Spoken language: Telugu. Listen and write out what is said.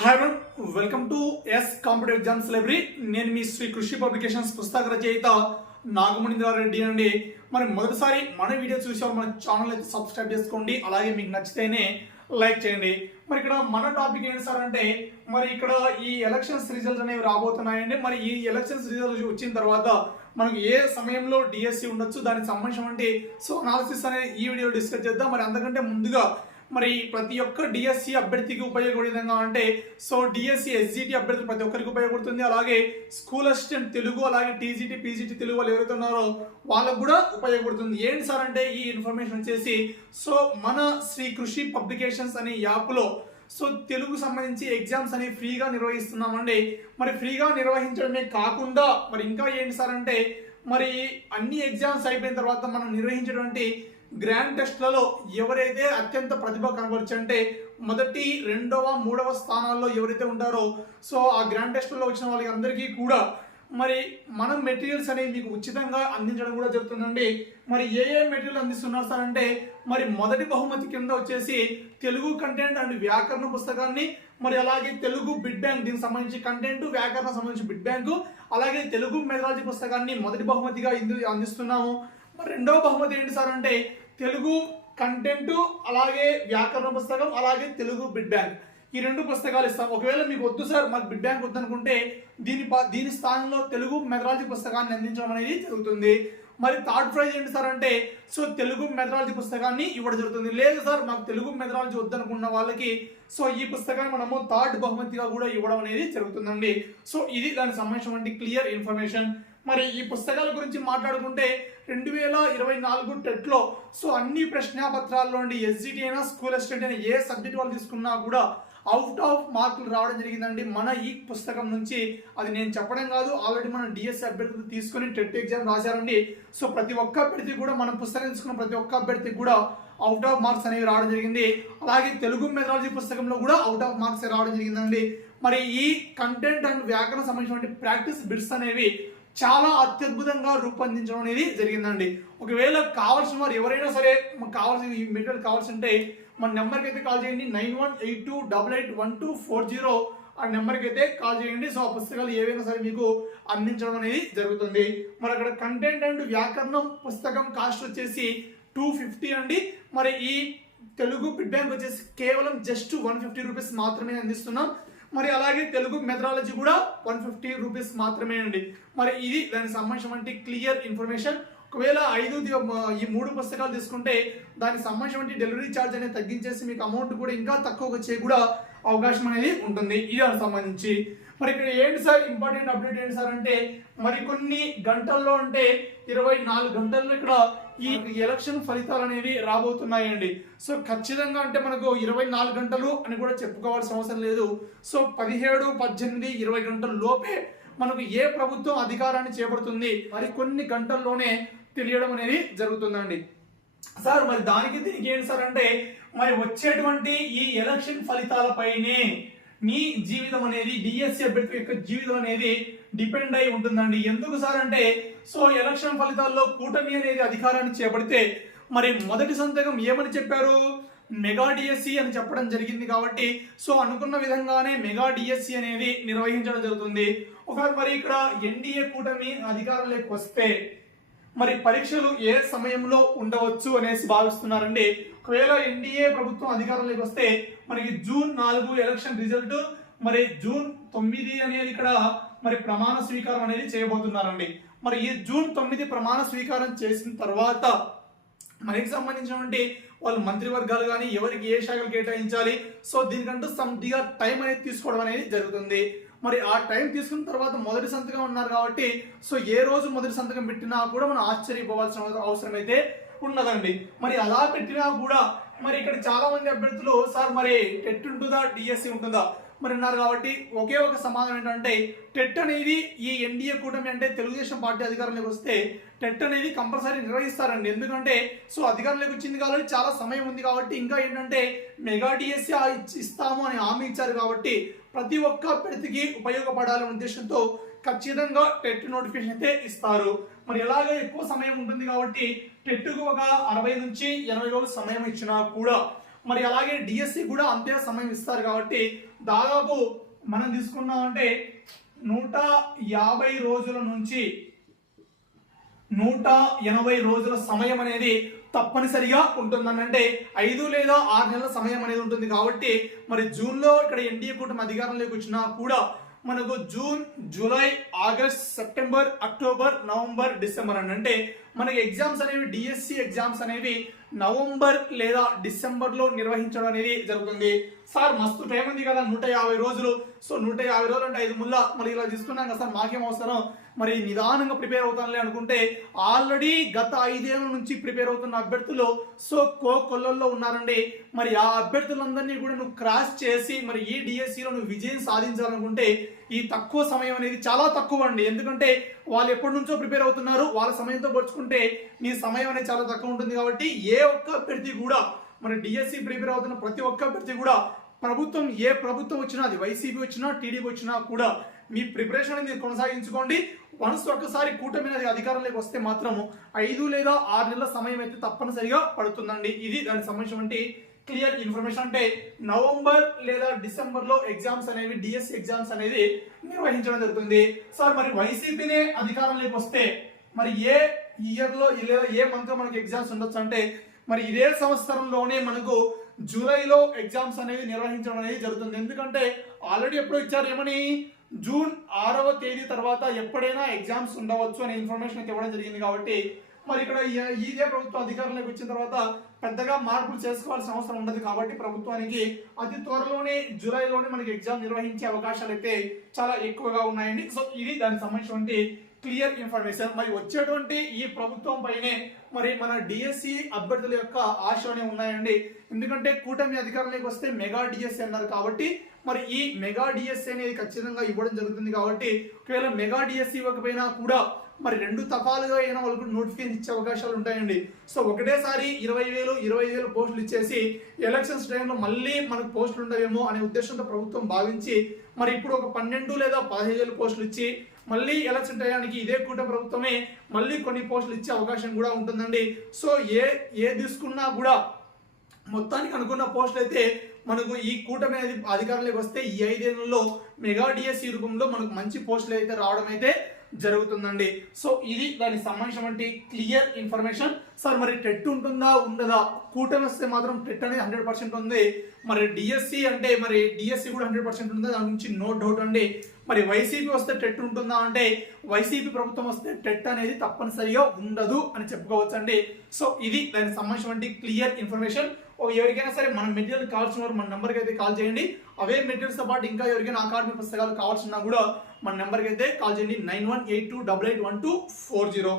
Hi welcome to S competitive exams library నేను మీ శ్రీ కృషి పబ్లికేషన్స్ పుస్తక రచయిత నాగమణింద్రారెడ్డి అండి. మరి మొదటిసారి మన వీడియో చూసారు మన ఛానల్ అయితే సబ్స్క్రైబ్ చేసుకోండి. అలాగే మీకు నచ్చితేనే లైక్ చేయండి. మరి ఇక్కడ మన టాపిక్ ఏంటి సార్ అంటే మరి ఇక్కడ ఈ ఎలక్షన్స్ రిజల్ట్స్ అనేవి రాబోతున్నాయండి. మరి ఈ ఎలక్షన్స్ రిజల్ట్ వచ్చిన తర్వాత మనకు ఏ సమయంలో డిఎస్సి ఉండొచ్చు దానికి సంబంధించినటువంటి సో అనాలిసిస్ అనేది ఈ వీడియో డిస్కస్ చేద్దాం. మరి అంతకంటే ముందుగా మరి ప్రతి ఒక్క డిఎస్సి అభ్యర్థికి ఉపయోగపడే విధంగా అంటే సో డిఎస్సి ఎస్జిటి అభ్యర్థులు ప్రతి ఒక్కరికి ఉపయోగపడుతుంది. అలాగే స్కూల్ అసిస్టెంట్ తెలుగు అలాగే టీజీటీ పీజీటీ తెలుగు వాళ్ళు ఎవరైతే ఉన్నారో వాళ్ళకు కూడా ఉపయోగపడుతుంది. ఏంటి సార్ అంటే ఈ ఇన్ఫర్మేషన్ వచ్చేసి సో మన శ్రీ కృషి పబ్లికేషన్స్ అనే యాప్లో సో తెలుగు సంబంధించి ఎగ్జామ్స్ అనేవి ఫ్రీగా నిర్వహిస్తున్నామండి. మరి ఫ్రీగా నిర్వహించడమే కాకుండా మరి ఇంకా ఏంటి సార్ అంటే మరి అన్ని ఎగ్జామ్స్ అయిపోయిన తర్వాత మనం నిర్వహించేటువంటి గ్రాండ్ టెస్ట్లలో ఎవరైతే అత్యంత ప్రతిభ కనబరచు అంటే మొదటి రెండవ మూడవ స్థానాల్లో ఎవరైతే ఉంటారో సో ఆ గ్రాండ్ టెస్ట్లలో వచ్చిన వాళ్ళకి అందరికీ కూడా మరి మనం మెటీరియల్స్ అనేవి మీకు ఉచితంగా అందించడం కూడా జరుగుతుందండి. మరి ఏ ఏ మెటీరియల్ అందిస్తున్నారు సార్ అంటే మరి మొదటి బహుమతి కింద వచ్చేసి తెలుగు కంటెంట్ అండ్ వ్యాకరణ పుస్తకాన్ని మరి అలాగే తెలుగు బిడ్ బ్యాంక్ దీనికి సంబంధించి కంటెంట్ వ్యాకరణ సంబంధించి బిడ్ బ్యాంకు అలాగే తెలుగు మెథడాలజీ పుస్తకాన్ని మొదటి బహుమతిగా ఇందు అందిస్తున్నాము. మరి రెండవ బహుమతి ఏంటి సార్ అంటే తెలుగు కంటెంట్ అలాగే వ్యాకరణ పుస్తకం అలాగే తెలుగు బిడ్ బ్యాంక్. ఈ రెండు పుస్తకాలు ఇస్తాం. ఒకవేళ మీకు వద్దు సార్ మాకు బిడ్ బ్యాంక్ వద్దనుకుంటే దీని ప- దీని స్థానంలో తెలుగు మెథడాలజీ పుస్తకాన్ని అందించడం అనేది జరుగుతుంది. మరి థర్డ్ ప్రైజ్ ఏంటి సార్ అంటే సో తెలుగు మెథడాలజీ పుస్తకాన్ని ఇవ్వడం జరుగుతుంది. లేదు సార్ మాకు తెలుగు మెథడాలజీ వద్దనుకున్న వాళ్ళకి సో ఈ పుస్తకాన్ని మనము థర్డ్ బహుమతిగా కూడా ఇవ్వడం అనేది జరుగుతుందండి. సో ఇది దానికి సంబంధించినటువంటి క్లియర్ ఇన్ఫర్మేషన్. మరి ఈ పుస్తకాల గురించి మాట్లాడుకుంటే రెండు వేల ఇరవై నాలుగు టెట్లో సో అన్ని ప్రశ్నాపత్రాల్లో నుండి ఎస్జిటి అయినా స్కూల్ అసిస్టెంట్ అయినా ఏ సబ్జెక్ట్ వాళ్ళు తీసుకున్నా కూడా అవుట్ ఆఫ్ మార్కులు రావడం జరిగిందండి. మన ఈ పుస్తకం నుంచి అది నేను చెప్పడం కాదు ఆల్రెడీ మన డిఎస్సి అభ్యర్థులు తీసుకుని టెట్ ఎగ్జామ్ రాశారండి. సో ప్రతి ఒక్క అభ్యర్థి కూడా మనం పుస్తకం తీసుకున్న ప్రతి ఒక్క అభ్యర్థికి కూడా అవుట్ ఆఫ్ మార్క్స్ అనేవి రావడం జరిగింది. అలాగే తెలుగు మెథడాలజీ పుస్తకంలో కూడా అవుట్ ఆఫ్ మార్క్స్ రావడం జరిగిందండి. మరి ఈ కంటెంట్ అండ్ వ్యాకరణ సంబంధించినటువంటి ప్రాక్టీస్ బిట్స్ అనేవి చాలా అత్యద్భుతంగా రూపొందించడం అనేది జరిగిందండి. ఒకవేళ కావాల్సిన వారు ఎవరైనా సరే మాకు కావాల్సిన ఈ మెటీరియల్ కావాల్సి ఉంటే మన నెంబర్కి అయితే కాల్ చేయండి. Nine one eight two double eight one two four zero ఆ నెంబర్కి అయితే కాల్ చేయండి. సో ఆ పుస్తకాలు ఏవైనా సరే మీకు అందించడం అనేది జరుగుతుంది. మరి అక్కడ కంటెంట్ అండ్ వ్యాకరణం పుస్తకం కాస్ట్ వచ్చేసి టూ ఫిఫ్టీ అండి. మరి ఈ తెలుగు బిడ్ బ్యాంక్ వచ్చేసి కేవలం జస్ట్ వన్ ఫిఫ్టీ రూపీస్ మాత్రమే అందిస్తున్నాం. మరి అలాగే తెలుగు మెథడాలజీ కూడా వన్ ఫిఫ్టీ రూపీస్ మాత్రమే అండి మరి ఇది దానికి సంబంధించినటువంటి క్లియర్ ఇన్ఫర్మేషన్ ఒకవేళ ఐదు ఈ మూడు పుస్తకాలు తీసుకుంటే దానికి సంబంధించినటువంటి డెలివరీ ఛార్జ్ అనేది తగ్గించేసి మీకు అమౌంట్ కూడా ఇంకా తక్కువ వచ్చే కూడా అవకాశం అనేది ఉంటుంది. ఇది సంబంధించి. మరి ఇక్కడ ఏంటి సార్ ఇంపార్టెంట్ అప్డేట్ ఏంటి సార్ అంటే మరి కొన్ని గంటల్లో అంటే ఇరవై నాలుగు గంటల్లో ఇక్కడ ఈ ఎలక్షన్ ఫలితాలు అనేవి రాబోతున్నాయండి. సో ఖచ్చితంగా అంటే మనకు ఇరవై నాలుగు గంటలు అని కూడా చెప్పుకోవాల్సిన అవసరం లేదు. సో పదిహేడు పద్దెనిమిది ఇరవై గంటల లోపే మనకు ఏ ప్రభుత్వం అధికారాన్ని చేపడుతుంది మరి కొన్ని గంటల్లోనే తెలియడం అనేది జరుగుతుందండి. సార్ మరి దానికి దీనికి ఏంటి సార్ అంటే మరి వచ్చేటువంటి ఈ ఎలక్షన్ ఫలితాలపైనే మీ జీవితం అనేది డిఎస్సి అభ్యర్థి యొక్క జీవితం అనేది డిపెండ్ అయి ఉంటుందండి. ఎందుకు సార్ అంటే సో ఎలక్షన్ ఫలితాల్లో కూటమి అనేది అధికారాన్ని చేపడితే మరి మొదటి సంతకం ఏమని చెప్పారు? మెగా డిఎస్సి అని చెప్పడం జరిగింది కాబట్టి సో అనుకున్న విధంగానే మెగా డిఎస్సి అనేది నిర్వహించడం జరుగుతుంది. ఒకవేళ మరి ఇక్కడ ఎన్డీఏ కూటమి అధికారంలోకి వస్తే మరి పరీక్షలు ఏ సమయంలో ఉండవచ్చు అనేసి భావిస్తున్నారండి? ఒకవేళ ఎన్డీఏ ప్రభుత్వం అధికారంలోకి వస్తే మనకి జూన్ నాలుగు ఎలక్షన్ రిజల్ట్ మరి జూన్ తొమ్మిది అనేది ఇక్కడ మరి ప్రమాణ స్వీకారం అనేది చేయబోతున్నారండి. మరి ఈ జూన్ తొమ్మిది ప్రమాణ స్వీకారం చేసిన తర్వాత మనకి సంబంధించినటువంటి వాళ్ళు మంత్రివర్గాలు కానీ ఎవరికి ఏ శాఖలు కేటాయించాలి? సో దీనికంటూ సంధిగా టైం అనేది తీసుకోవడం అనేది జరుగుతుంది. మరి ఆ టైం తీసుకున్న తర్వాత మొదటి సంతకం ఉన్నారు కాబట్టి సో ఏ రోజు మొదటి సంతకం పెట్టినా కూడా మనం ఆశ్చర్యపోవాల్సిన అవసరం అయితే ఉన్నదండి మరి అలా పెట్టినా కూడా మరి ఇక్కడ చాలా మంది అభ్యర్థులు సార్ మరి టెట్ ఉంటుందా? డిఎస్సి ఉంటుందా? మరి ఉన్నారు కాబట్టి ఒకే ఒక సమాధానం ఏంటంటే టెట్ అనేది ఈ ఎన్డీఏ కూటమి అంటే తెలుగుదేశం పార్టీ అధికారంలోకి వస్తే టెట్ అనేది కంపల్సరీ నిర్వహిస్తారండి. ఎందుకంటే సో అధికారంలోకి వచ్చింది కాబట్టి చాలా సమయం ఉంది కాబట్టి ఇంకా ఏంటంటే మెగా డిఎస్సి ఇస్తాము అని హామీ ఇచ్చారు కాబట్టి ప్రతి ఒక్క అభ్యర్థికి ఉపయోగపడాలనే ఉద్దేశంతో ఖచ్చితంగా టెట్ నోటిఫికేషన్ అయితే ఇస్తారు. మరి ఎలాగో ఎక్కువ సమయం ఉంటుంది కాబట్టి టెట్కు ఒక అరవై నుంచి ఎనభై రోజులు సమయం ఇచ్చినా కూడా మరి అలాగే డిఎస్సి కూడా అంతే సమయం ఇస్తారు కాబట్టి దాదాపు మనం తీసుకున్నామంటే నూట యాభై రోజుల నుంచి నూట ఎనభై రోజుల సమయం అనేది తప్పనిసరిగా ఉంటుందని అంటే ఐదు లేదా ఆరు నెలల సమయం అనేది ఉంటుంది కాబట్టి మరి జూన్లో ఇక్కడ ఎన్డీఏ కూటమి అధికారంలోకి వచ్చినా కూడా మనకు June July August September October November December అని. అంటే మనకి ఎగ్జామ్స్ అనేవి డిఎస్సి ఎగ్జామ్స్ అనేవి నవంబర్ లేదా డిసెంబర్లో నిర్వహించడం అనేది జరుగుతుంది. సార్ మస్తు టైం ఉంది కదా నూట యాభై రోజులు. సో నూట యాభై రోజులు అంటే ఐదు ముళ్ళ. మరి ఇలా తీసుకున్నాం కదా సార్ మాకేం అవసరం? మరి నిదానంగా ప్రిపేర్ అవుతానులే అనుకుంటే ఆల్రెడీ గత ఐదేళ్ళ నుంచి ప్రిపేర్ అవుతున్న అభ్యర్థులు సో కో కొల్లల్లో ఉన్నారండి. మరి ఆ అభ్యర్థులందరినీ కూడా నువ్వు క్రాస్ చేసి మరి ఈ డిఎస్సిలో నువ్వు విజయం సాధించాలనుకుంటే ఈ తక్కువ సమయం అనేది చాలా తక్కువ అండి. ఎందుకంటే వాళ్ళు ఎప్పటి నుంచో ప్రిపేర్ అవుతున్నారు. వాళ్ళ సమయంతో పోల్చుకుంటే నీ సమయం అనేది చాలా తక్కువ ఉంటుంది కాబట్టి ఏ ఒక్క అభ్యర్థి కూడా మరి డిఎస్సి ప్రిపేర్ అవుతున్న ప్రతి ఒక్క అభ్యర్థి కూడా ప్రభుత్వం ఏ ప్రభుత్వం వచ్చినా అది వైసీపీ వచ్చినా టీడీపీ వచ్చినా కూడా మీ ప్రిపరేషన్ అనేది మీరు కొనసాగించుకోండి. వన్స్ ఒక్కసారి కూటమి అనేది అధికారంలోకి వస్తే మాత్రము ఐదు లేదా ఆరు నెలల సమయం అయితే తప్పనిసరిగా పడుతుందండి. ఇది దానికి సంబంధించినటువంటి క్లియర్ ఇన్ఫర్మేషన్ అంటే నవంబర్ లేదా డిసెంబర్లో ఎగ్జామ్స్ అనేవి డిఎస్సి ఎగ్జామ్స్ అనేది నిర్వహించడం జరుగుతుంది. సార్ మరి వైసీపీనే అధికారంలోకి వస్తే మరి ఏ ఇయర్లో లేదా ఏ మంత్లో మనకి ఎగ్జామ్స్ ఉండొచ్చు అంటే మరి ఇదే సంవత్సరంలోనే మనకు జూలైలో ఎగ్జామ్స్ అనేవి నిర్వహించడం అనేది జరుగుతుంది. ఎందుకంటే ఆల్రెడీ ఎప్పుడు ఇచ్చారు ఏమని జూన్ ఆరవ తేదీ తర్వాత ఎప్పుడైనా ఎగ్జామ్స్ ఉండవచ్చు అనే ఇన్ఫర్మేషన్ అయితే ఇవ్వడం జరిగింది కాబట్టి మరి ఇక్కడ ఈ- ఇదే ప్రభుత్వం అధికారంలోకి వచ్చిన తర్వాత పెద్దగా మార్పులు చేసుకోవాల్సిన అవసరం ఉండదు కాబట్టి ప్రభుత్వానికి అతి త్వరలోనే జూలైలోనే మనకి ఎగ్జామ్ నిర్వహించే అవకాశాలు అయితే చాలా ఎక్కువగా ఉన్నాయండి. సో ఇది దానికి సంబంధించినటువంటి క్లియర్ ఇన్ఫర్మేషన్. మరి వచ్చేటువంటి ఈ ప్రభుత్వం పైనే మరి మన డిఎస్సి అభ్యర్థుల యొక్క ఆశనే ఉన్నాయండి. ఎందుకంటే కూటమి అధికారంలోకి వస్తే మెగా డిఎస్సి అన్నారు కాబట్టి మరి ఈ మెగా డిఎస్సి అనేది ఖచ్చితంగా ఇవ్వడం జరుగుతుంది కాబట్టి ఒకవేళ మెగా డిఎస్సి ఇవ్వకపోయినా కూడా మరి రెండు తపాలుగా అయినా వాళ్ళకు నోటిఫికేషన్ ఇచ్చే అవకాశాలు ఉంటాయండి. సో ఒకటేసారి ఇరవై వేలు ఇరవై వేలు పోస్టులు ఇచ్చేసి ఎలక్షన్స్ టైంలో మళ్ళీ మనకు పోస్టులు ఉండవేమో అనే ఉద్దేశంతో ప్రభుత్వం భావించి మరి ఇప్పుడు ఒక పన్నెండు లేదా పదిహేను వేలు పోస్టులు ఇచ్చి మళ్ళీ ఎలక్షన్ టయానికి ఇదే కూటమి ప్రభుత్వమే మళ్ళీ కొన్ని పోస్టులు ఇచ్చే అవకాశం కూడా ఉంటుందండి. సో ఏ ఏ తీసుకున్నా కూడా మొత్తానికి అనుకున్న పోస్టులు అయితే మనకు ఈ కూటమి అధికారంలోకి వస్తే ఈ ఐదేళ్ళలో మెగా డిఎస్సి రూపంలో మనకు మంచి పోస్టులు అయితే రావడం అయితే జరుగుతుందండి. సో ఇది దానికి సంబంధించినటువంటి క్లియర్ ఇన్ఫర్మేషన్. సార్ మరి టెట్ ఉంటుందా ఉండదా? కూటమి వస్తే మాత్రం టెట్ అనేది హండ్రెడ్ పర్సెంట్ ఉంది. మరి డిఎస్సి అంటే మరి డిఎస్సి కూడా హండ్రెడ్ పర్సెంట్ ఉంది. దాని గురించి నో డౌట్ అండి. మరి వైసీపీ వస్తే టెట్ ఉంటుందా అంటే వైసీపీ ప్రభుత్వం వస్తే టెట్ అనేది తప్పనిసరిగా ఉండదు అని చెప్పుకోవచ్చు అండి సో ఇది దానికి సంబంధించినటువంటి క్లియర్ ఇన్ఫర్మేషన్. ఓ ఎవరికైనా సరే మన మెటీరియల్ కావాల్సిన వారు మన నెంబర్కి అయితే కాల్ చేయండి. అవే మెటీరియల్స్తో పాటు ఇంకా ఎవరికైనా అకాడమిక్ పుస్తకాలు కావాల్సిన కూడా మన నెంబర్కి అయితే కాల్ చేయండి. Nine one eight two double eight one two four zero.